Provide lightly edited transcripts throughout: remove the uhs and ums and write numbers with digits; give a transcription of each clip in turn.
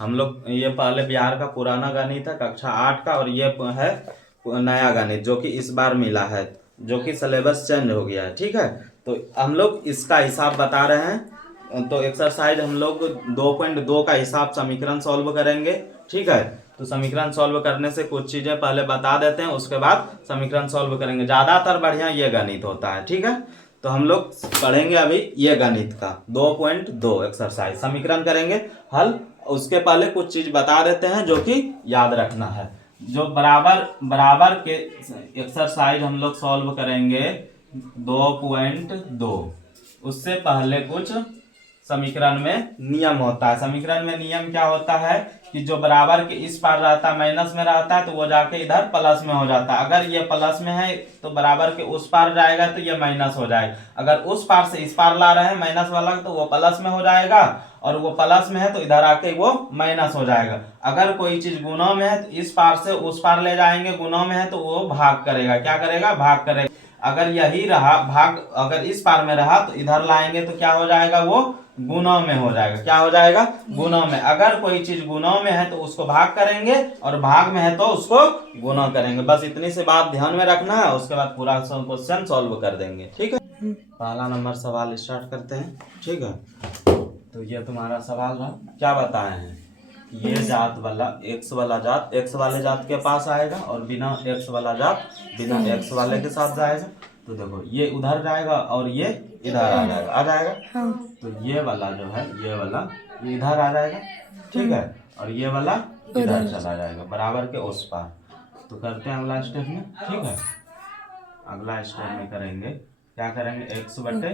हम लोग ये पहले बिहार का पुराना गणित है कक्षा 8 का, और ये है नया गणित जो कि इस बार मिला है, जो कि सिलेबस चेंज हो गया है। ठीक है, तो हम लोग इसका हिसाब बता रहे हैं। तो एक्सरसाइज हम लोग 2.2 का हिसाब समीकरण सॉल्व करेंगे। ठीक है, तो समीकरण सॉल्व करने से कुछ चीजें पहले बता देते हैं, उसके बाद समीकरण सॉल्व करेंगे। ज्यादातर बढ़िया ये गणित होता है। ठीक है, तो हम लोग पढ़ेंगे अभी ये गणित का 2.2 एक्सरसाइज, समीकरण करेंगे हल। उसके पहले कुछ चीज बता देते हैं जो कि याद रखना है। जो बराबर बराबर के एक्सरसाइज हम लोग सॉल्व करेंगे 2.2, उससे पहले कुछ समीकरण में नियम होता है। समीकरण में नियम क्या होता है कि जो बराबर के इस पार रहता है माइनस में रहता है तो वो जाके इधर प्लस में हो जाता है। अगर ये प्लस में है तो बराबर के उस पार जाएगा तो ये माइनस हो जाएगा। अगर उस पार से इस पार ला रहे हैं माइनस वाला तो वो प्लस में हो जाएगा, और वो प्लस में है तो इधर आके वो माइनस हो जाएगा। अगर कोई चीज गुणों में है तो इस पार से उस पार ले जाएंगे, गुणों में है तो वो भाग करेगा। क्या करेगा? भाग करेगा। अगर यही रहा भाग, अगर इस पार में रहा तो इधर लाएंगे तो क्या हो जाएगा? वो गुणों में हो जाएगा। क्या हो जाएगा? गुणों में। अगर कोई चीज गुणों में है तो उसको भाग करेंगे, और भाग में है तो उसको गुणा करेंगे। बस इतनी सी बात ध्यान में रखना है, उसके बाद पूरा क्वेश्चन सॉल्व कर देंगे। ठीक है, पहला नंबर सवाल स्टार्ट करते हैं। ठीक है, तो ये तुम्हारा सवाल है, क्या बताए हैं? ये जात वाला एक्स वाला जात एक्स वाले जात के पास आएगा, और बिना एक्स वाला जात बिना एक्स वाले के साथ जाएगा। तो देखो ये उधर जाएगा और ये इधर आ जाएगा। तो ये वाला जो है, ये वाला ये इधर आ जाएगा। ठीक है, और ये वाला इधर चला जाएगा बराबर के उस पार। तो करते हैं अगला स्टेप में। ठीक है, अगला स्टेप में करेंगे, क्या करेंगे? x बटे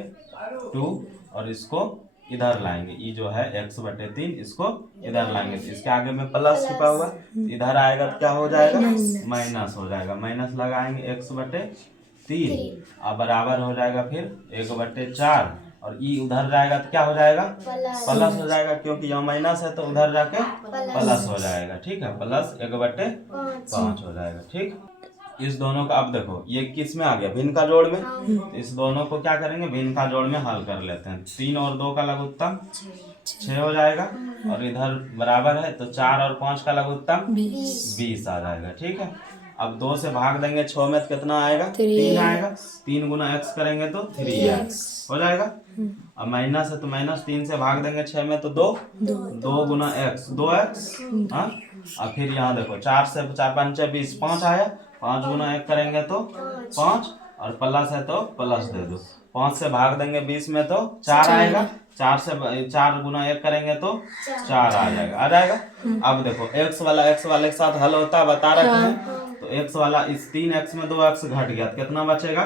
2, और इसको इधर लाएंगे। ये जो है x बटे 3, इसको इधर लाएंगे तो इसके आगे में प्लस छिपा हुआ, इधर आएगा तो क्या हो जाएगा? माइनस हो जाएगा। माइनस लगाएंगे x बटे 3, अब बराबर हो जाएगा फिर 1 बटे 4, और ई उधर जाएगा तो क्या हो जाएगा? प्लस हो जाएगा, क्योंकि यहाँ माइनस है तो उधर जाके प्लस हो जाएगा। ठीक है, प्लस 1 बटे 5 हो जाएगा। ठीक, इस दोनों का अब देखो ये किस में आ गया? भिन्न का जोड़ में। तो इस दोनों को क्या करेंगे? भिन्न का जोड़ में हल कर लेते हैं। 3 और 2 का लघुत्तम 6 हो जाएगा, और इधर बराबर है तो 4 और 5 का लघुत्तम 20 आ जाएगा। ठीक है, अब 2 से भाग देंगे 6 में तो कितना आएगा? 3 आएगा। 3 गुना x करेंगे तो 3x हो जाएगा। अब माइनस है तो माइनस 3 से भाग देंगे 6 में तो 2 गुना x 2x। हाँ, अब फिर यहाँ देखो 4 से 4 5 20, 5 आया। 5 गुना 1 करेंगे तो 5, और प्लस है तो प्लस दे दो। 5 से भाग देंगे 20 में तो 4 आएगा। 4 गुना 1 करेंगे तो 4 आ जाएगा। अब देखो x वाले के साथ हल होता है, बता रखे हैं। तो x वाला इस 3x में 2x घट गया तो कितना बचेगा?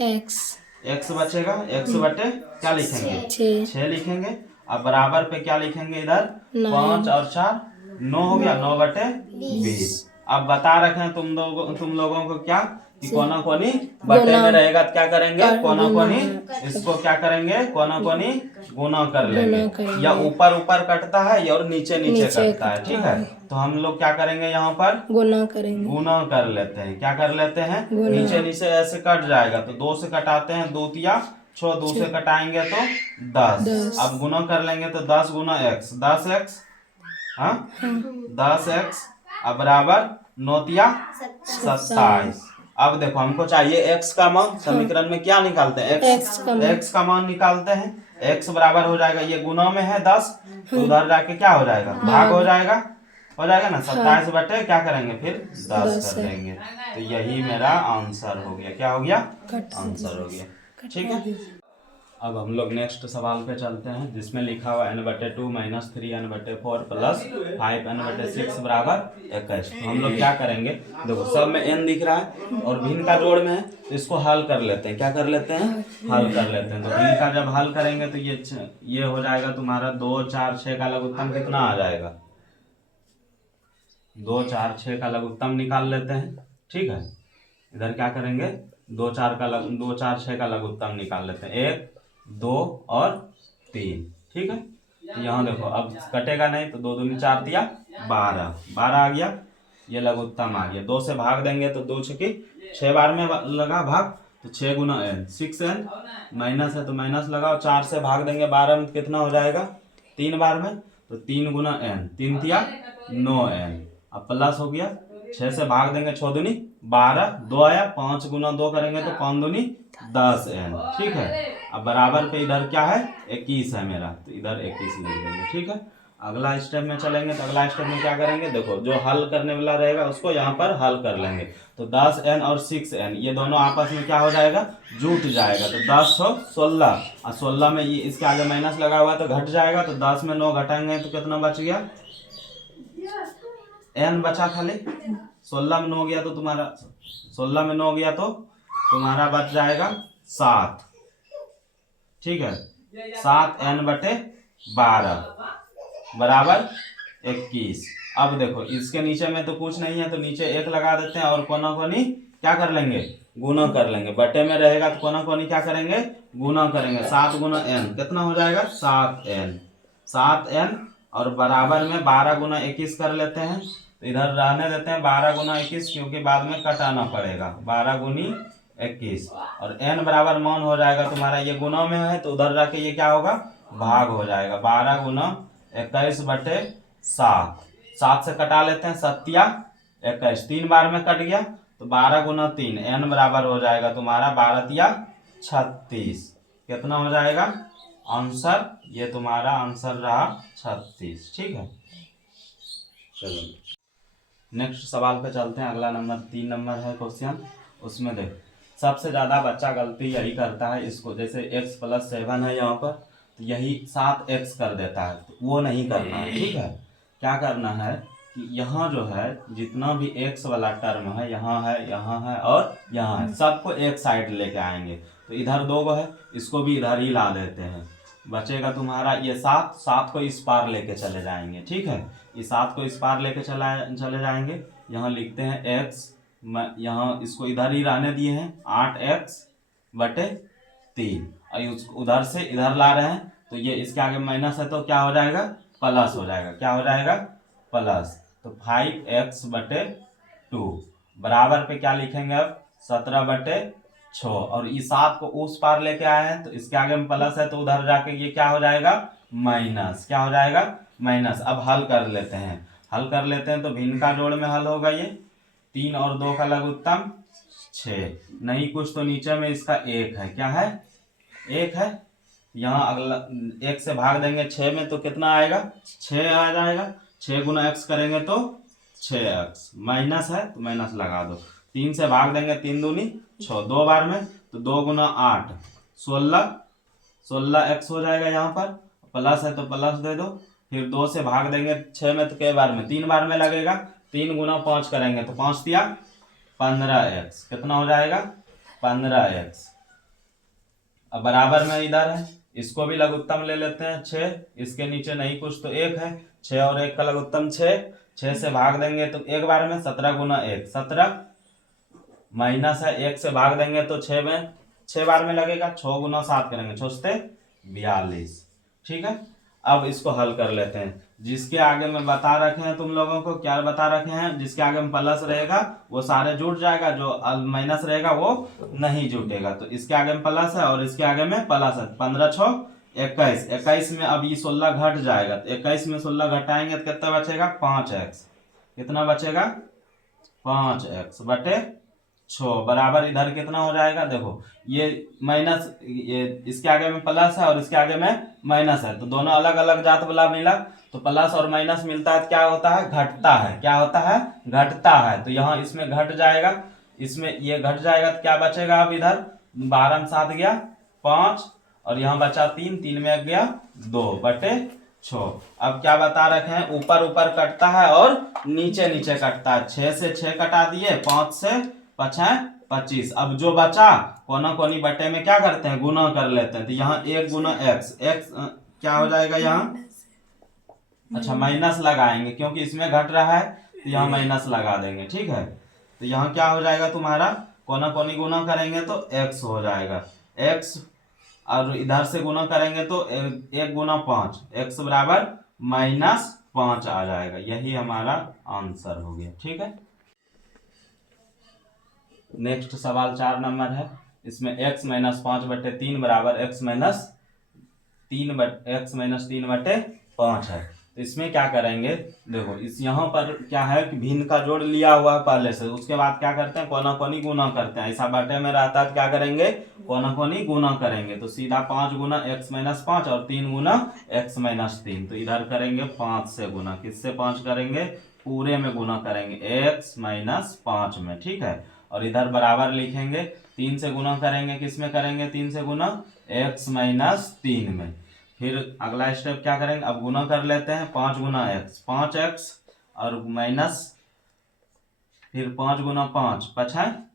x बचेगा। x बटे क्या लिखेंगे? 6 लिखेंगे। अब बराबर पे क्या लिखेंगे? इधर 5 और 4 9 हो गया, 9 बटे 20। अब बता रखे हैं तुम लोगों को क्या कि कोना कोनी बटे में रहेगा तो क्या करेंगे? कोना कोनी इसको क्या करेंगे? कोना कोनी गुना कर लेंगे। या ऊपर ऊपर कटता है या और नीचे नीचे कटता है। ठीक है, तो हम लोग क्या करेंगे? यहाँ पर गुना कर लेते हैं। क्या कर लेते हैं? नीचे नीचे ऐसे कट जाएगा तो 2 से कटाते हैं, 2 तिया 6, 2 से कटाएंगे तो 10। अब गुना कर लेंगे तो 10 गुना x 10x। हाँ, 10x अब बराबर 9 तिया 27। अब देखो हमको चाहिए x का मान। समीकरण में क्या निकालते हैं? x का मान निकालते हैं। x बराबर हो जाएगा, ये गुना में है 10 तो उधर जाके क्या हो जाएगा? भाग हो जाएगा ना। 27 बटे क्या करेंगे? फिर 10 कर देंगे। तो यही मेरा आंसर हो गया। क्या हो गया? आंसर हो गया। ठीक है, अब हम लोग नेक्स्ट सवाल पे चलते हैं, जिसमें लिखा हुआ n/2 - 3n/4 प्लस 5n/6 बराबर 21। तो हम लोग क्या करेंगे? देखो सब में n दिख रहा है और भिन्न का जोड़ में है, तो इसको हल कर लेते हैं। क्या कर लेते हैं? हल कर लेते हैं। तो भिन्न का जब हल करेंगे तो ये हो जाएगा तुम्हारा 2 4 6 का लघुत्तम कितना आ जाएगा? 2 4 6 का लघुत्तम निकाल लेते हैं। ठीक है, इधर क्या करेंगे? 2 4 6 का लघुत्तम निकाल लेते हैं। 1 2 और 3। ठीक है, तो यहाँ देखो अब कटेगा नहीं तो 2 दूनी 4 तिया 12 आ गया। ये लघुत्तम आ गया। 2 से भाग देंगे तो 2 छकी 6 बार में लगा भाग, तो 6 गुना n 6n। माइनस है तो माइनस लगाओ। 4 से भाग देंगे 12 में तो कितना हो जाएगा? 3 बार में, तो 3 गुना n, 3 तिया 9n। अब प्लस हो गया, 6 से भाग देंगे 6 दूनी 12, 2 आया, 5 गुना 2 करेंगे तो 5 दूनी 10n। ठीक है, अब बराबर पे इधर क्या है 21 है मेरा, तो इधर 21 लिख देंगे। ठीक है, अगला स्टेप में चलेंगे। तो अगला स्टेप में क्या करेंगे, देखो जो हल करने वाला रहेगा उसको यहाँ पर हल कर लेंगे। तो 10n और 6n ये दोनों आपस में क्या हो जाएगा, जुट जाएगा। तो 10 हो 16, और 16 में ये इसके आगे माइनस लगा हुआ है तो घट जाएगा। तो 10 में 9 घटाएंगे तो कितना बच गया, n बचा खाली। 16 में 9 गया तो तुम्हारा 16 में 9 गया तो तुम्हारा बच जाएगा 7। ठीक है, 7n/12 बराबर 21। अब देखो इसके नीचे में तो कुछ नहीं है तो नीचे 1 लगा देते हैं और कोना कोनी क्या कर लेंगे, गुना कर लेंगे। बटे में रहेगा तो कोना कोनी क्या करेंगे, गुना करेंगे। 7 गुना n कितना हो जाएगा 7n, 7n और बराबर में 12 गुना 21 कर लेते हैं। तो इधर रहने देते हैं 12 गुना 21 क्योंकि बाद में कटाना पड़ेगा। 12 गुनी 21 और n बराबर मान हो जाएगा तुम्हारा, ये गुना में है तो उधर जाके ये क्या होगा, भाग हो जाएगा। 12 गुना 21/7, 7 से कटा लेते हैं, 7 या 21, 3 बार में कट गया तो 12 गुना 3, n बराबर हो जाएगा तुम्हारा 12 या 36। कितना हो जाएगा आंसर, ये तुम्हारा आंसर रहा 36। ठीक है, चलो नेक्स्ट सवाल पे चलते हैं। अगला नंबर 3 नंबर है क्वेश्चन। उसमें देख सबसे ज्यादा बच्चा गलती यही करता है, इसको जैसे x + 7 है यहाँ पर तो यही 7x कर देता है, तो वो नहीं करना है। ठीक है, क्या करना है कि यहाँ जो है जितना भी x वाला टर्म है, यहाँ है, यहाँ है और यहाँ है, सबको एक साइड लेके आएंगे। तो इधर 2 है, इसको भी इधर ही ला देते हैं। बचेगा तुम्हारा ये 7 को इस पार लेके चले जाएंगे। ठीक है, ये 7 को इस पार लेके चले जाएंगे। यहाँ लिखते हैं x, यहाँ इसको इधर ही रहने दिए हैं 8x/3 और उधर से इधर ला रहे हैं तो ये इसके आगे माइनस है तो क्या हो जाएगा, प्लस हो जाएगा। क्या हो जाएगा, प्लस। तो 5x/2 बराबर पे क्या लिखेंगे अब 17/6 और इस 7 को उस पार लेके आए हैं तो इसके आगे में प्लस है तो उधर जाके ये क्या हो जाएगा, माइनस। क्या हो जाएगा, माइनस। अब हल कर लेते हैं, हल कर लेते हैं तो भिन्न का जोड़ में हल होगा। ये 3 और 2 का लघुत्तम 6, नहीं कुछ तो नीचे में इसका 1 है। क्या है, 1 है। यहाँ अगला 1 से भाग देंगे 6 में तो कितना आएगा, 6 आ जाएगा। 6 गुना x करेंगे तो 6x, माइनस है तो माइनस लगा दो। 3 से भाग देंगे 3 दूनी 6, 2 बार में तो 2 गुना 8 16x हो जाएगा। यहाँ पर प्लस है तो प्लस दे दो। फिर 2 से भाग देंगे 6 में तो कई बार में, 3 बार में लगेगा। 3 गुना 5 करेंगे तो 5 दिया 15x, कितना हो जाएगा 15x। अब बराबर में इधर है, इसको भी लघुत्तम ले लेते हैं 6, इसके नीचे नहीं कुछ तो 1 है। 6 और 1 का लघुत्तम 6, 6 से भाग देंगे तो एक बार में 17 गुना 1 17, माइनस है 1 से भाग देंगे तो 6 में 6 बार में लगेगा। 6 गुना 7 करेंगे 6 से 42। ठीक है, अब इसको हल कर लेते हैं। जिसके आगे में बता रखे हैं तुम लोगों को, क्या बता रखे हैं, जिसके आगे में प्लस रहेगा वो सारे जुट जाएगा, जो माइनस रहेगा वो नहीं जुटेगा। तो इसके आगे में प्लस है और इसके आगे में प्लस है। 15 × 6 21, 21 में अब ये 16 घट जाएगा तो 21 में 16 घटाएंगे तो कितना बचेगा 5x। कितना बचेगा 5x/6 बराबर इधर कितना हो जाएगा, देखो ये माइनस, ये इसके आगे में प्लस है और इसके आगे में माइनस है तो दोनों अलग अलग जात वाला मिला तो प्लस और माइनस मिलता है तो क्या होता है, घटता है। क्या होता है, घटता है। तो यहाँ इसमें घट जाएगा, इसमें ये घट जाएगा तो क्या बचेगा, अब इधर 12 में 7 गया 5 और यहाँ बचा 3, 3 में गया 2/6। अब क्या बता रखे हैं, ऊपर ऊपर कटता है और नीचे नीचे कटता है। 6 से 6 कटा दिए, 5 से 5 25। अब जो बचा कोना कोनी बटे में क्या करते हैं, गुना कर लेते हैं। तो यहाँ 1 गुना x, क्या हो जाएगा यहाँ, अच्छा माइनस लगाएंगे क्योंकि इसमें घट रहा है तो यहाँ माइनस लगा देंगे। ठीक है, तो यहाँ क्या हो जाएगा तुम्हारा, कोना कोनी गुना करेंगे तो x हो जाएगा x, और इधर से गुना करेंगे तो 1 गुना 5, x बराबर -5 आ जाएगा। यही हमारा आंसर हो गया। ठीक है, नेक्स्ट सवाल 4 नंबर है। इसमें x - 5/3 बराबर x - 3/5 है। तो इसमें क्या करेंगे, देखो इस यहाँ पर क्या है कि भिन्न का जोड़ लिया हुआ है पहले से, उसके बाद क्या करते हैं कोना कोनी गुना करते हैं। ऐसा बटे में रहता है तो क्या करेंगे कोना कोनी गुना करेंगे, तो सीधा 5 गुना x माइनस 5 और 3 गुना x माइनस 3। तो इधर करेंगे 5 से गुना, किससे 5 करेंगे, पूरे में गुना करेंगे x माइनस 5 में, ठीक है। और इधर बराबर लिखेंगे, 3 से गुना करेंगे, किस में करेंगे 3 से गुना, x माइनस 3 में। फिर अगला स्टेप क्या करेंगे, अब गुना कर लेते हैं, 5 गुना x 5x और माइनस फिर 5 गुना 5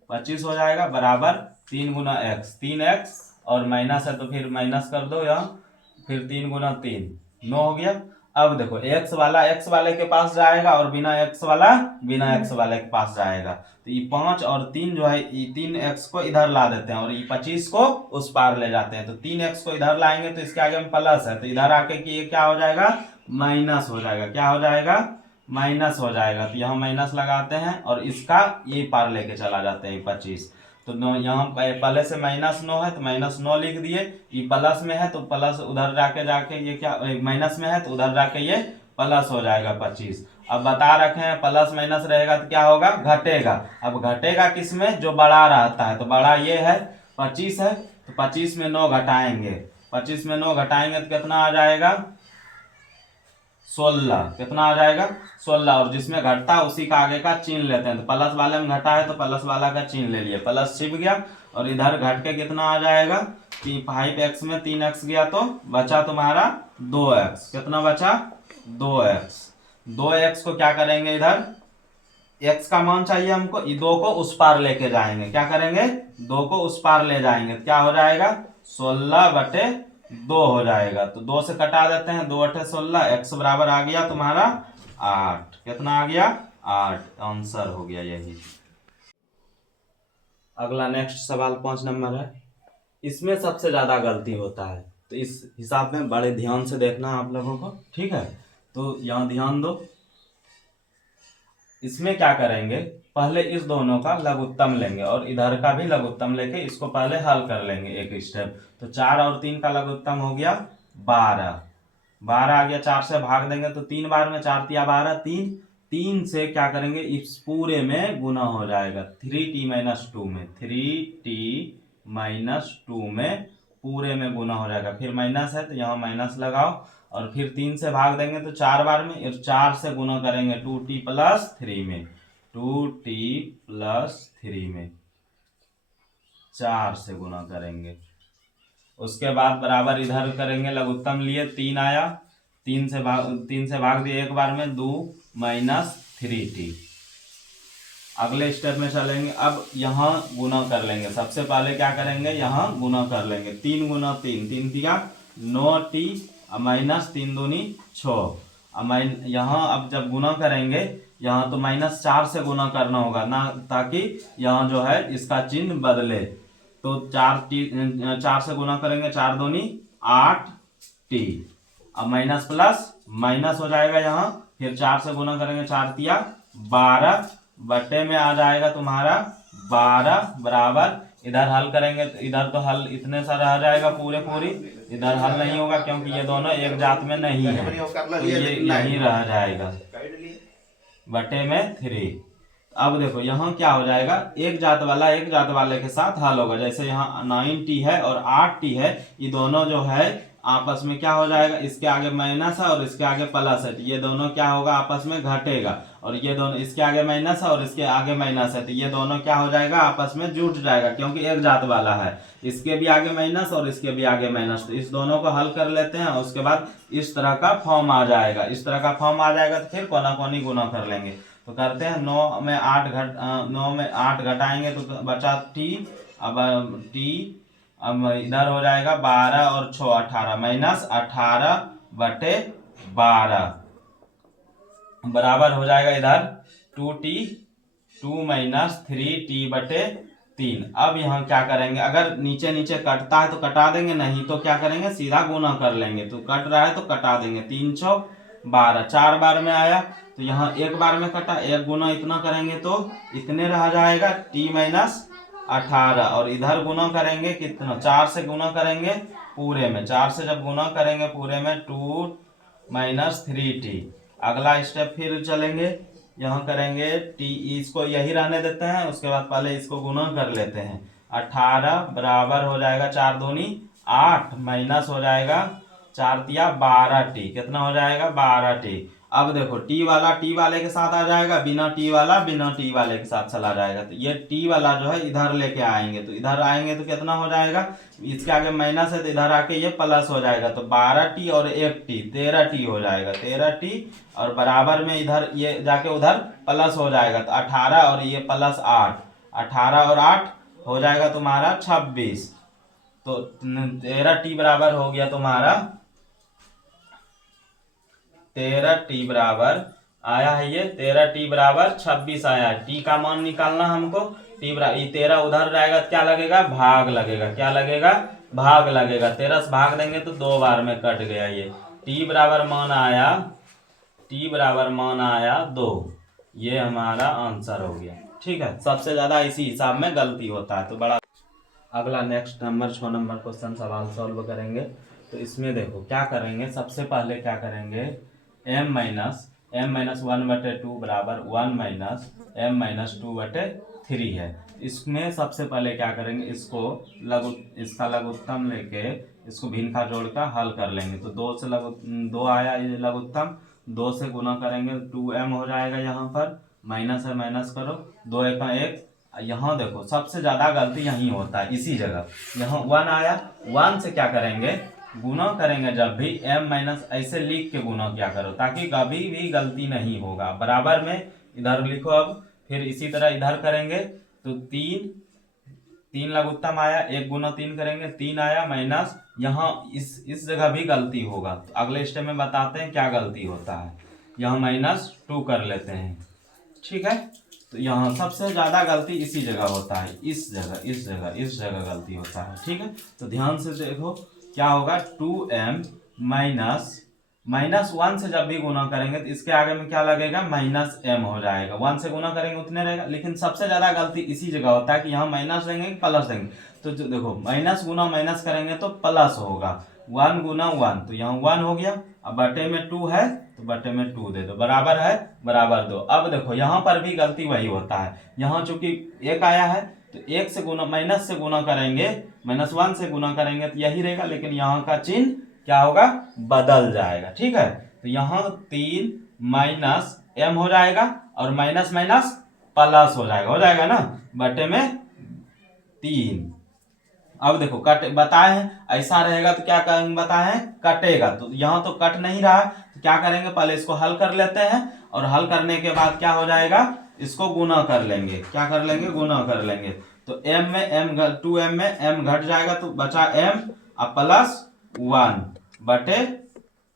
25 हो जाएगा, बराबर 3 गुना x 3x और माइनस है तो फिर माइनस कर दो यहाँ, फिर 3 गुना 3 9 हो गया। अब देखो x वाला x वाले के पास जाएगा और बिना x वाला बिना x वाले के पास जाएगा, तो ये 5 और 3 जो है, ये 3x को इधर ला देते हैं और ये 25 को उस पार ले जाते हैं। तो 3x को इधर लाएंगे तो इसके आगे में प्लस है, तो इधर आके कि ये क्या हो जाएगा माइनस हो जाएगा, क्या हो जाएगा माइनस हो जाएगा। तो यहाँ माइनस लगाते हैं और इसका ये पार लेके चला जाते हैं 25। तो यहाँ पहले से -9 है तो -9 लिख दिए, ये प्लस में है तो प्लस उधर जाके ये क्या माइनस में है तो उधर जाके ये प्लस हो जाएगा 25। अब बता रखे हैं प्लस माइनस रहेगा तो क्या होगा घटेगा। अब घटेगा किसमें, जो बड़ा रहता है, तो बड़ा ये है 25 है, तो 25 में 9 घटाएंगे, 25 में 9 घटाएंगे तो कितना आ जाएगा 16, कितना आ जाएगा 16। और जिसमें घटता है उसी का आगे का चिन्ह लेते हैं, तो प्लस वाले में घटा है तो प्लस वाला का चिन्ह ले लिए, प्लस छिप गया और इधर घट के कितना आ जाएगा कि 5x में 3x गया तो बचा तुम्हारा 2x, कितना बचा 2x। 2x को क्या करेंगे, इधर x का मान चाहिए हमको, ये 2 को उस पार लेके जाएंगे, क्या करेंगे 2 को उस पार ले जाएंगे, क्या हो जाएगा 16/2 हो जाएगा। तो 2 से कटा देते हैं, 2 8 16, x बराबर आ गया तुम्हारा 8, कितना आ गया 8, आंसर हो गया यही। अगला नेक्स्ट सवाल 5 नंबर है, इसमें सबसे ज्यादा गलती होता है, तो इस हिसाब में बड़े ध्यान से देखना आप लोगों को, ठीक है। तो यहाँ ध्यान दो, इसमें क्या करेंगे, पहले इस दोनों का लघुत्तम लेंगे और इधर का भी लघुत्तम लेके इसको पहले हल कर लेंगे एक स्टेप। तो 4 और 3 का लघुत्तम हो गया 12, 12 आ गया, 4 से भाग देंगे तो 3 बार में 4 तिया 12, 3 से क्या करेंगे इस पूरे में गुना हो जाएगा, 3t-2 में, 3t-2 में पूरे में गुना हो जाएगा। फिर माइनस है तो यहाँ माइनस लगाओ और फिर 3 से भाग देंगे तो 4 बार में, 4 से गुना करेंगे 2t+3 में, 2t+3 में 4 से गुना करेंगे। उसके बाद बराबर इधर करेंगे, लघुत्तम लिए 3 आया, 3 से भाग दिए एक बार में, 2-3t। अगले स्टेप में चलेंगे, अब यहाँ गुना कर लेंगे, सबसे पहले क्या करेंगे यहाँ गुना कर लेंगे, 3 गुना 3, 3 दिया 9t -3 दूनी 6। यहाँ अब जब गुना करेंगे यहाँ तो -4 से गुना करना होगा ना, ताकि यहाँ जो है इसका चिन्ह बदले। तो 4 से गुना करेंगे, 4 दूनी 8t, अब माइनस प्लस माइनस हो जाएगा यहाँ, फिर 4 से गुना करेंगे, 4 तिया 12 बटे में आ जाएगा तुम्हारा 12, बराबर इधर हल करेंगे तो इधर तो हल इतने सा रह जाएगा पूरी, इधर हल नहीं होगा क्योंकि ये दोनों एक जात में नहीं है, तो ये यही रह जाएगा बटे में 3। अब देखो यहाँ क्या हो जाएगा, एक जात वाला एक जात वाले के साथ हल होगा, जैसे यहाँ 9t है और 8t है, ये दोनों जो है आपस में क्या हो जाएगा, इसके आगे माइनस है और इसके आगे प्लस है, तो ये दोनों क्या होगा आपस में घटेगा, और ये दोनों इसके आगे माइनस है और इसके आगे माइनस है, तो ये दोनों क्या हो जाएगा आपस में जुट जाएगा क्योंकि एक जात वाला है, इसके भी आगे माइनस और इसके भी आगे माइनस। तो इस दोनों को हल कर लेते हैं, उसके बाद इस तरह का फॉर्म आ जाएगा, इस तरह का फॉर्म आ जाएगा तो फिर कोना कोनी गुना कर लेंगे। तो करते हैं 9 में 8 घटाएंगे तो बचा t, अब t अब इधर हो जाएगा 12 और 6 18, -18 बटे 12 बराबर हो जाएगा इधर 2t 2 -3t बटे 3। अब यहाँ क्या करेंगे, अगर नीचे नीचे कटता है तो कटा देंगे, नहीं तो क्या करेंगे सीधा गुना कर लेंगे, तो कट रहा है तो कटा देंगे, 3 6 12, 4 बार में आया तो यहाँ एक बार में कटा, एक गुना इतना करेंगे तो इतने रह जाएगा t-18, और इधर गुना करेंगे कितना, 4 से गुना करेंगे पूरे में, 4 से जब गुना करेंगे पूरे में 2 माइनस 3t। अगला स्टेप फिर चलेंगे, यहाँ करेंगे t, इसको यही रहने देते हैं, उसके बाद पहले इसको गुना कर लेते हैं। 18 बराबर हो जाएगा 4 दूनी 8 माइनस हो जाएगा 4 तिया 12t। कितना हो जाएगा 12t। अब देखो t वाला t वाले के साथ आ जाएगा, बिना t वाला बिना t वाले के साथ चला जाएगा। तो ये t वाला जो है इधर लेके आएंगे, तो इधर आएंगे तो कितना हो जाएगा, इसके आगे माइनस है तो इधर आके ये प्लस हो जाएगा। तो 12t और 1t 13t हो जाएगा, 13t और बराबर में इधर ये जाके उधर प्लस हो जाएगा। तो 18 और ये प्लस 8, 18 और 8 हो जाएगा तुम्हारा 26। तो 13t बराबर हो गया तुम्हारा, 13t बराबर आया है, ये 13t बराबर 26 आया है। t का मान निकालना हमको, t बराबर 13 उधर जाएगा तो क्या लगेगा, भाग लगेगा। क्या लगेगा, भाग लगेगा। 13 से भाग देंगे तो 2 बार में कट गया ये। t बराबर मान आया, t बराबर मान आया 2। ये हमारा आंसर हो गया। ठीक है, सबसे ज्यादा इसी हिसाब में गलती होता है। तो बड़ा अगला नेक्स्ट नंबर 6 नंबर क्वेश्चन सवाल सॉल्व करेंगे। तो इसमें देखो क्या करेंगे, सबसे पहले क्या करेंगे, m माइनस 1/2 बराबर 1 माइनस m माइनस 2/3 है। इसमें सबसे पहले क्या करेंगे, इसका लघुत्तम लेके इसको भिन्न का जोड़कर हल कर लेंगे। तो 2 से 2 आया ये लघुत्तम, 2 से गुना करेंगे 2m हो जाएगा। यहाँ पर माइनस है, माइनस करो, 2 1 1। यहाँ देखो सबसे ज्यादा गलती यही होता है, इसी जगह। यहाँ 1 आया, 1 से क्या करेंगे, गुना करेंगे। जब भी m माइनस ऐसे लिख के गुना क्या करो, ताकि कभी भी गलती नहीं होगा। बराबर में इधर लिखो। अब फिर इसी तरह इधर करेंगे तो 3 लघुत्तम आया, 1 गुना 3 करेंगे 3 आया, माइनस यहाँ इस जगह भी गलती होगा। तो अगले स्टेप में बताते हैं क्या गलती होता है। यहाँ -2 कर लेते हैं। ठीक है, तो यहाँ सबसे ज्यादा गलती इसी जगह होता है, इस जगह गलती होता है। ठीक है, तो ध्यान से देखो क्या होगा, 2m माइनस 1 से जब भी गुना करेंगे तो इसके आगे में क्या लगेगा, -m हो जाएगा। 1 से गुना करेंगे उतने रहेगा, लेकिन सबसे ज्यादा गलती इसी जगह होता है कि यहाँ माइनस देंगे कि प्लस देंगे। तो जो देखो माइनस गुना माइनस करेंगे तो प्लस होगा, 1 गुना 1 तो यहाँ 1 हो गया। अब बटे में 2 है तो बटे में 2 दे दो, बराबर है बराबर 2। अब देखो यहाँ पर भी गलती वही होता है। यहाँ चूंकि 1 आया है तो 1 से गुना माइनस से गुना करेंगे, -1 से गुना करेंगे तो यही रहेगा, लेकिन यहाँ का चिन्ह क्या होगा, बदल जाएगा। ठीक है, तो यहाँ 3 माइनस m हो जाएगा और माइनस माइनस प्लस हो जाएगा ना, बटे में 3। अब देखो कट बताए हैं, ऐसा रहेगा तो क्या करेंगे, बताए हैं कटेगा। तो यहाँ तो कट नहीं रहा, तो क्या करेंगे, पहले इसको हल कर लेते हैं और हल करने के बाद क्या हो जाएगा, इसको गुना कर लेंगे। क्या कर लेंगे, गुना कर लेंगे। तो m में m 2m में m घट जाएगा तो बचा m अब प्लस 1 बटे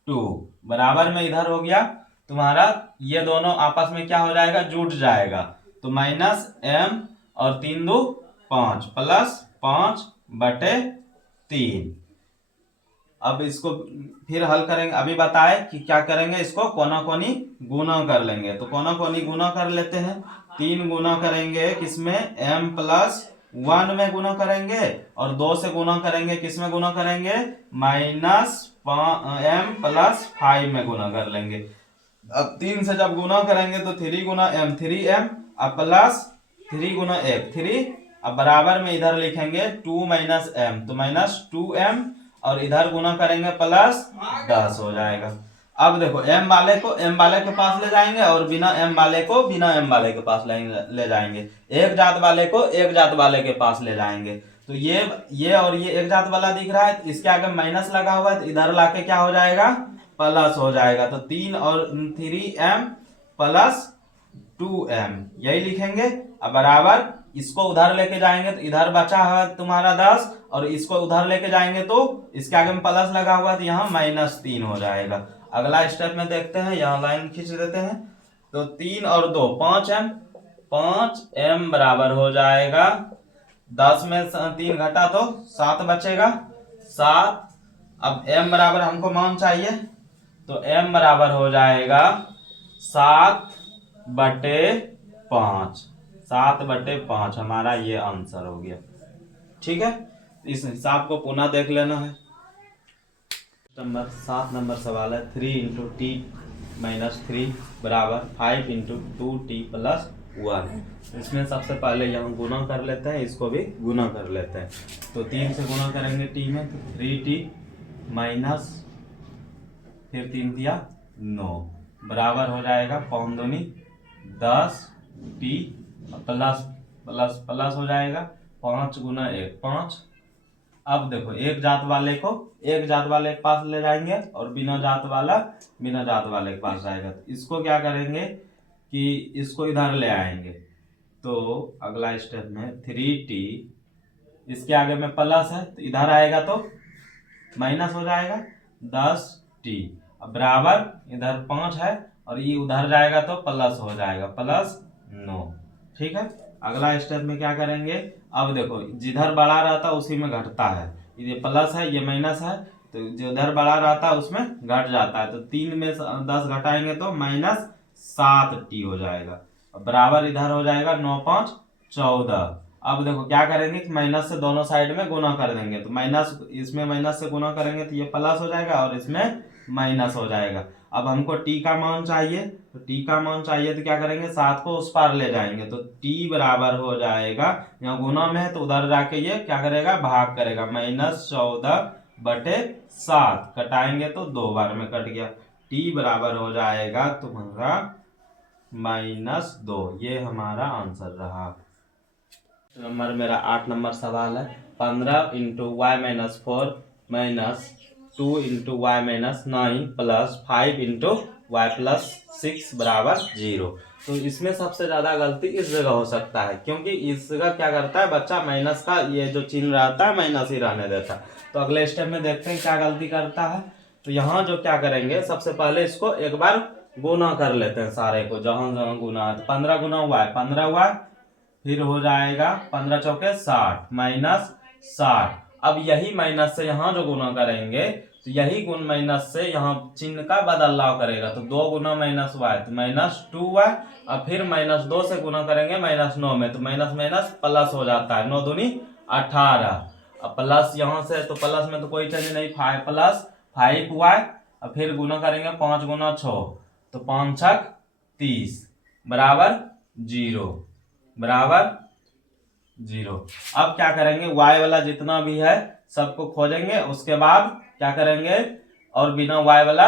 2 बराबर में इधर हो गया तुम्हारा, ये दोनों आपस में क्या हो जाएगा, जुट जाएगा। तो -m और 3 2 5 प्लस 5 बटे 3। अब इसको फिर हल करेंगे, अभी बताए कि क्या करेंगे, इसको कोना कोनी गुना कर लेंगे। तो कोना कोनी गुना कर लेते हैं। 3 गुना करेंगे किसमें, m प्लस 1 में गुना करेंगे, और 2 से गुना करेंगे किसमें गुना करेंगे, -m प्लस 5 में गुना कर लेंगे। अब 3 से जब गुना करेंगे तो 3 गुना m 3m, अब प्लस 3 गुना 1 3, अब बराबर में इधर लिखेंगे 2 माइनस m तो -2m, और इधर गुना करेंगे प्लस 10 हो जाएगा। अब देखो m वाले को m वाले के पास ले जाएंगे और बिना m वाले को बिना m वाले के पास ले जाएंगे, एक जात वाले को एक जात वाले के पास ले जाएंगे। तो ये और ये एक जात वाला दिख रहा है, तो इसके आगे माइनस लगा हुआ है, तो इधर लाके क्या हो जाएगा, प्लस हो जाएगा। तो 3 और 3m प्लस 2m यही लिखेंगे। अब बराबर इसको उधर लेके जाएंगे तो इधर बचा है तुम्हारा 10, और इसको उधर लेके जाएंगे तो इसके आगे में प्लस लगा हुआ है, तो यहाँ -3 हो जाएगा। अगला स्टेप में देखते हैं, यहाँ लाइन खींच देते हैं। तो 3 और 2 5m बराबर हो जाएगा 10 में 3 घटा तो 7 बचेगा 7। अब m बराबर हमको मान चाहिए, तो m बराबर हो जाएगा 7/5, 7/5 हमारा ये आंसर हो गया। ठीक है, इस हिसाब को पुनः देख लेना है। नंबर 7 नंबर सवाल है 3 इंटू टी माइनस 3 बराबर 5 इंटू 2t प्लस 1। इसमें सबसे पहले यहाँ गुना कर लेते हैं, इसको भी गुना कर लेते हैं। तो 3 से गुना करेंगे टी में तो 3t माइनस फिर 3 दिया 9 बराबर हो जाएगा 5 दूनी 10t प्लस प्लस प्लस हो जाएगा 5 गुना 1 5। अब देखो एक जात वाले को एक जात वाले के पास ले जाएंगे और बिना जात वाला बिना जात वाले के पास जाएगा। तो इसको क्या करेंगे कि इसको इधर ले आएंगे। तो अगला स्टेप में 3t इसके आगे में प्लस है तो इधर आएगा तो माइनस हो जाएगा 10t। अब बराबर इधर 5 है और ये उधर जाएगा तो प्लस हो जाएगा प्लस 9। ठीक है, अगला स्टेप में क्या करेंगे। अब देखो जिधर बड़ा रहता है उसी में घटता है, ये प्लस है ये माइनस है तो जिधर बड़ा रहता है उसमें घट जाता है। तो 3 में 10 घटाएंगे तो माइनस 7t हो जाएगा। बराबर इधर हो जाएगा 9 5 14। अब देखो क्या करेंगे कि माइनस से दोनों साइड में गुना कर देंगे। तो माइनस इसमें माइनस से गुना करेंगे तो ये प्लस हो जाएगा और इसमें माइनस हो जाएगा। अब हमको टी का मान चाहिए, तो टी का मान चाहिए तो क्या करेंगे 7 को उस पार ले जाएंगे। तो टी बराबर हो जाएगा, यहाँ गुना में है तो उधर जाके ये क्या करेगा भाग करेगा -14/7 कटाएंगे तो 2 बार में कट गया। टी बराबर हो जाएगा तुम्हारा -2। ये हमारा आंसर रहा। नंबर मेरा 8 नंबर सवाल है 15 into Y minus 4 minus 2 into Y minus 9 plus 5 into Y plus 6 बराबर 0। तो इसमें सबसे ज़्यादा गलती इस जगह हो सकता है, क्योंकि इस जगह क्या करता है बच्चा माइनस का ये जो चिन्ह रहता है माइनस ही रहने देता है। तो अगले स्टेप में देखते हैं क्या गलती करता है। तो यहाँ जो क्या करेंगे सबसे पहले इसको एक बार गुना कर लेते हैं सारे को, जहाँ जहाँ गुना है। 15 गुना वाई 15 वाई फिर हो जाएगा 15 चौके 60 माइनस 60। अब यही माइनस से यहाँ जो गुना करेंगे तो यही गुण माइनस से यहाँ चिन्ह का बदलाव करेगा। तो 2 गुना माइनस वाई तो -2y। अब फिर -2 से गुना करेंगे -9 में तो माइनस माइनस प्लस हो जाता है 9 दूनी 18। अब प्लस यहाँ से तो प्लस में तो कोई चेंज नहीं 5 प्लस 5y। अब फिर गुना करेंगे 5 गुना 6 तो 5 छक 30 बराबर 0 बराबर 0। अब क्या करेंगे y वाला जितना भी है सबको खोजेंगे, उसके बाद क्या करेंगे और बिना y वाला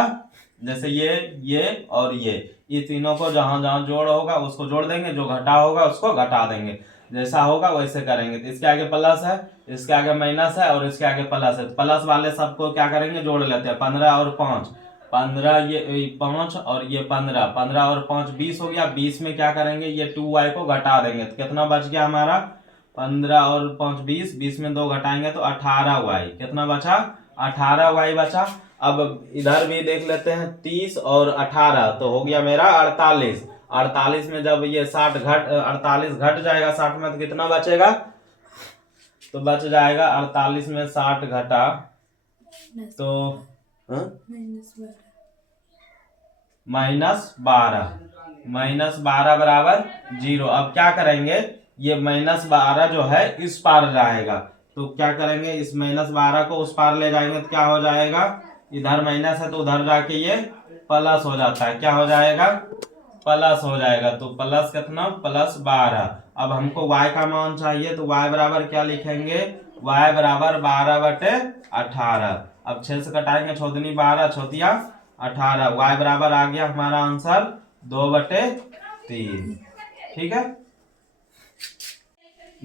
जैसे ये और ये तीनों को जहां जहां जोड़ होगा उसको जोड़ देंगे, जो घटा होगा उसको घटा देंगे, जैसा होगा वैसे करेंगे। तो इसके आगे प्लस है, इसके आगे माइनस है और इसके आगे प्लस है। तो प्लस वाले सबको क्या करेंगे जोड़ लेते हैं 15 और 5 15 ये 5 और ये 15 15 और 5 20 हो गया। 20 में क्या करेंगे ये 2y को घटा देंगे तो कितना बच गया हमारा 15 और 5 20 20 में 2 घटाएंगे तो 18y। कितना बचा 18y बचा। अब इधर भी देख लेते हैं 30 और 18 तो हो गया मेरा 48। 48 में जब ये 48 घट जाएगा 60 में तो कितना बचेगा, तो बच जाएगा 48 में 60 घटा तो -12 बराबर 0। अब क्या करेंगे ये -12 जो है इस पार जाएगा तो क्या करेंगे इस -12 को उस पार ले जाएंगे तो क्या हो जाएगा, इधर माइनस है तो उधर जाके ये प्लस हो जाता है, क्या हो जाएगा प्लस हो जाएगा। तो प्लस कितना +12। अब हमको y का मान चाहिए तो y बराबर क्या लिखेंगे y बराबर 12/18। अब 6 से कटाएंगे 6 दूनी 12 6 18 y बराबर आ गया हमारा आंसर 2/3। ठीक है।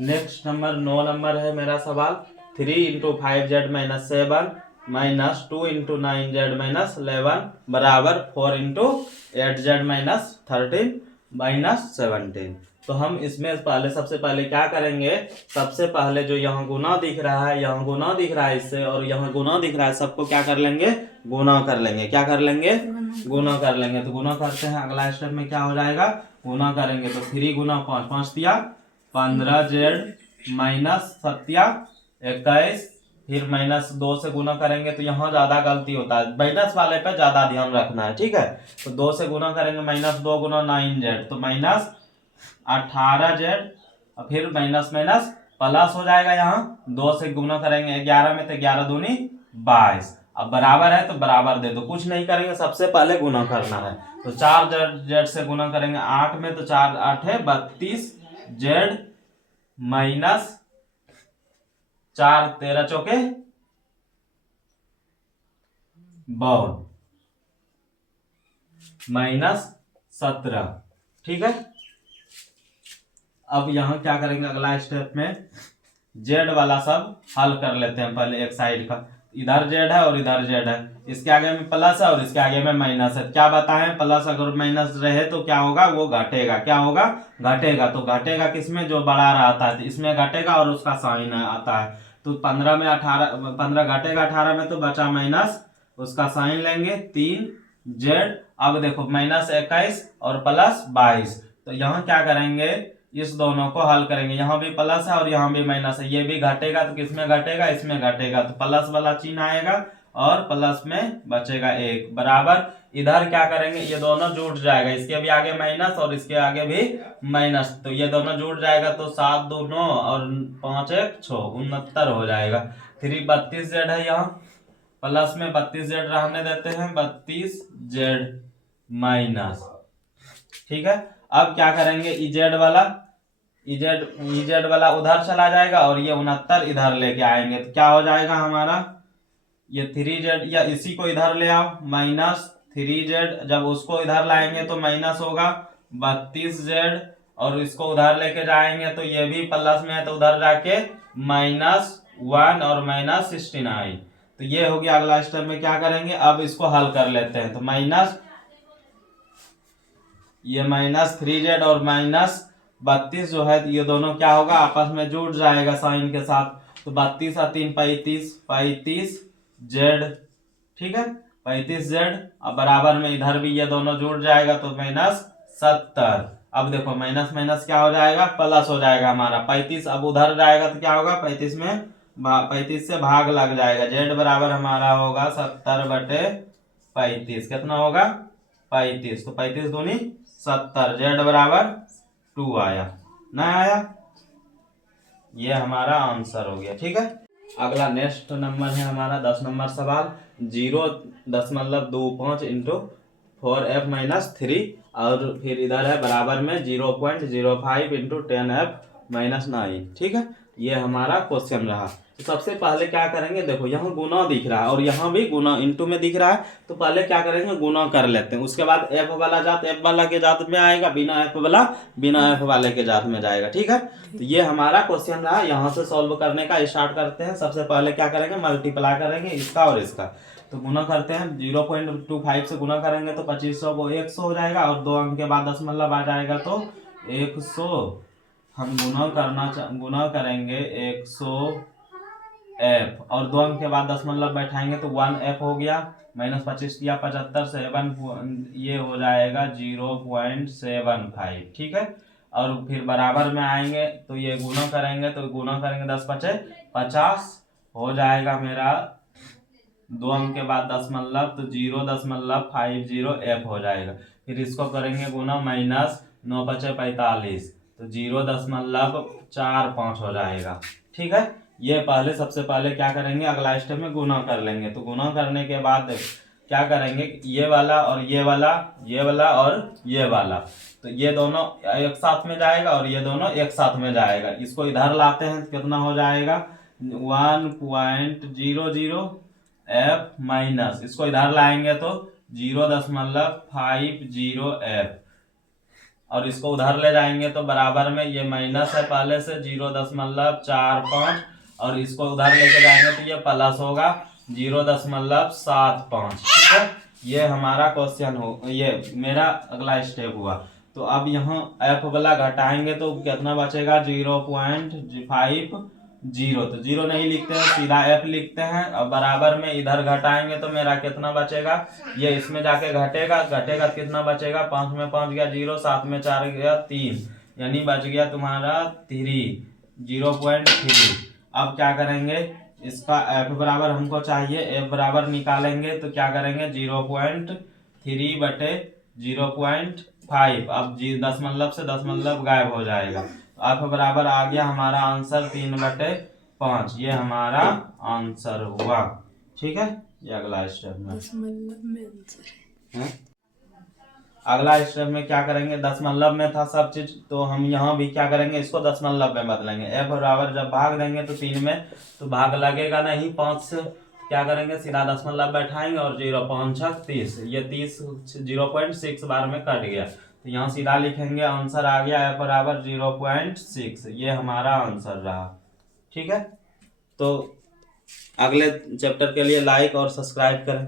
नेक्स्ट नंबर 9 नंबर है मेरा सवाल 3 into 5z minus 7 minus 2 into 9z minus 11 बराबर 4 इंटू 8z माइनस 13 माइनस 17। तो हम इसमें सबसे पहले क्या करेंगे, सबसे पहले जो यहाँ गुना दिख रहा है यहाँ गुना दिख रहा है इससे और यहाँ गुना दिख रहा है सबको क्या कर लेंगे गुना कर लेंगे। क्या कर लेंगे गुना कर लेंगे। तो गुना करते हैं, अगला स्टेप में क्या हो जाएगा गुना करेंगे तो 3 गुना 5 5 दिया 15z माइनस 21। फिर -2 से गुना करेंगे तो यहाँ ज्यादा गलती होता है, माइनस वाले पे ज्यादा ध्यान रखना है। ठीक है, तो 2 से गुना करेंगे -2 गुना 9z तो -18z और फिर माइनस माइनस प्लस हो जाएगा। यहाँ 2 से गुना करेंगे 11 में तो 11 दूनी 22। अब बराबर है तो बराबर दे दो, कुछ नहीं करेंगे, सबसे पहले गुना करना है। तो 4z से गुना करेंगे 8 में, तो 4 8 है 32z माइनस 4 13 चौके 52 माइनस 17। ठीक है, अब यहां क्या करेंगे, अगला स्टेप में जेड वाला सब हल कर लेते हैं। पहले एक साइड का, इधर जेड है और इधर जेड है, इसके आगे में प्लस है और इसके आगे में माइनस है। क्या बताएं, प्लस अगर माइनस रहे तो क्या होगा, वो घटेगा। क्या होगा, घटेगा। तो घटेगा किसमें, जो बड़ा रहता है इसमें घटेगा और उसका साइन आता है। तो 15 में 18, 15 घटेगा 18 में, तो बचा माइनस, उसका साइन लेंगे 3z। अब देखो माइनस 21 और प्लस 22, तो यहाँ क्या करेंगे, इस दोनों को हल करेंगे। यहाँ भी प्लस है और यहाँ भी माइनस है, ये भी घटेगा तो किसमें घटेगा, इसमें घटेगा, तो प्लस वाला चिन्ह आएगा और प्लस में बचेगा 1 बराबर। इधर क्या करेंगे, ये दोनों जुड़ जाएगा, इसके भी आगे माइनस और इसके आगे भी माइनस, तो ये दोनों जुड़ जाएगा, तो 7 2 9 और 5 1 6 69 हो जाएगा। 3 32z है, यहाँ प्लस में 32z रहने देते हैं, 32z माइनस। ठीक है, अब क्या करेंगे, इजेड वाला उधर चला जाएगा और ये 69 इधर लेके आएंगे, तो क्या हो जाएगा हमारा, ये 3z, या इसी को इधर ले आओ माइनस 3z, जब उसको इधर लाएंगे तो माइनस होगा 32z, और इसको उधर लेके जाएंगे तो ये भी प्लस में है, तो उधर जाके -1 और -69। तो ये हो गया। अगला स्टेप में क्या करेंगे, अब इसको हल कर लेते हैं। तो ये -3z और -32 जो है, ये दोनों क्या होगा, आपस में जुड़ जाएगा साइन के साथ, तो 32 और 3 35z। ठीक है, 35z। अब बराबर में इधर भी ये दोनों जुड़ जाएगा, तो -70। अब देखो माइनस माइनस क्या हो जाएगा, प्लस हो जाएगा हमारा। 35 अब उधर जाएगा तो क्या होगा, 35 में 35 से भाग लग जाएगा, जेड बराबर हमारा होगा 70/35। कितना होगा, 35, तो 35 दूनी 70, जेड बराबर 2 आया, ना आया, ये हमारा आंसर हो गया। ठीक है, अगला नेक्स्ट नंबर है हमारा 10 नंबर सवाल। 0.25 इंटू 4f माइनस 3, और फिर इधर है बराबर में 0.05 इंटू 10f माइनस 9। ठीक है, ये हमारा क्वेश्चन रहा। तो सबसे पहले क्या करेंगे, देखो यहाँ गुना दिख रहा है और यहाँ भी गुना इंटू में दिख रहा है, तो पहले क्या करेंगे, गुना कर लेते हैं। उसके बाद एफ वाला जात एफ वाला के जात में आएगा, बिना एफ वाला बिना एफ वाले के जात में जाएगा। ठीक है, तो ये हमारा क्वेश्चन रहा। यहाँ से सॉल्व करने का स्टार्ट करते हैं। सबसे पहले क्या करेंगे, मल्टीप्लाई करेंगे इसका और इसका, तो गुना करते हैं। 0.25 से गुना करेंगे तो 2500 को 100 हो जाएगा, और 2 अंक के बाद दशमलव आ जाएगा तो 100। हम गुना करेंगे 100f, और 2 अंक के बाद दशमलव बैठाएंगे तो 1f हो गया, -25 दिया 75 से 7, ये हो जाएगा 0.75। ठीक है, और फिर बराबर में आएंगे तो ये गुना करेंगे, तो गुना करेंगे 10 5 50 हो जाएगा मेरा, 2 अंक के बाद दशमलव तो 0.50f हो जाएगा। फिर इसको करेंगे गुना, -9 5 45, तो 0.45 हो जाएगा। ठीक है, ये पहले सबसे पहले क्या करेंगे, अगला स्टेप में गुना कर लेंगे। तो गुना करने के बाद क्या करेंगे, ये वाला और ये वाला, ये वाला और ये वाला, तो ये दोनों एक साथ में जाएगा और ये दोनों एक साथ में जाएगा। इसको इधर लाते हैं तो कितना हो जाएगा, 1.00f माइनस, इसको इधर लाएंगे तो 0.50f, और इसको उधर ले जाएंगे तो बराबर में ये माइनस है पहले से 0.45, और इसको उधर लेके जाएंगे तो ये प्लस होगा 0.75। ठीक है, ये हमारा क्वेश्चन हो, ये मेरा अगला स्टेप हुआ। तो अब यहाँ एफ वाला घटाएंगे तो कितना बचेगा, 0.50, तो 0 नहीं लिखते हैं, सीधा एफ लिखते हैं। अब बराबर में इधर घटाएंगे तो मेरा कितना बचेगा, ये इसमें जाके घटेगा कितना बचेगा, 5 में 5 गया 0, 7 में 4 गया 3, यानी बच गया तुम्हारा 0.3। अब क्या करेंगे, इसका एफ बराबर हमको चाहिए, एफ बराबर निकालेंगे तो क्या करेंगे, 0.3/0.5। अब दशमलव से दशमलव गायब हो जाएगा, एफ बराबर आ गया हमारा आंसर 3/5। ये हमारा आंसर हुआ। ठीक है, ये अगला स्टेप में दशमलव में आंसर है। अगला स्टेप में क्या करेंगे, दशमलव में था सब चीज, तो हम यहाँ भी क्या करेंगे, इसको दशमलव में बदलेंगे। ए बराबर जब भाग देंगे तो 3 में तो भाग लगेगा नहीं, 5 से क्या करेंगे, सीधा दशमलव बैठाएंगे और 0 5 6 30, ये 30 0.6 बार में कट गया, तो यहाँ सीधा लिखेंगे आंसर आ गया ए बराबर 0.6, ये हमारा आंसर रहा। ठीक है, तो अगले चैप्टर के लिए लाइक और सब्सक्राइब करें।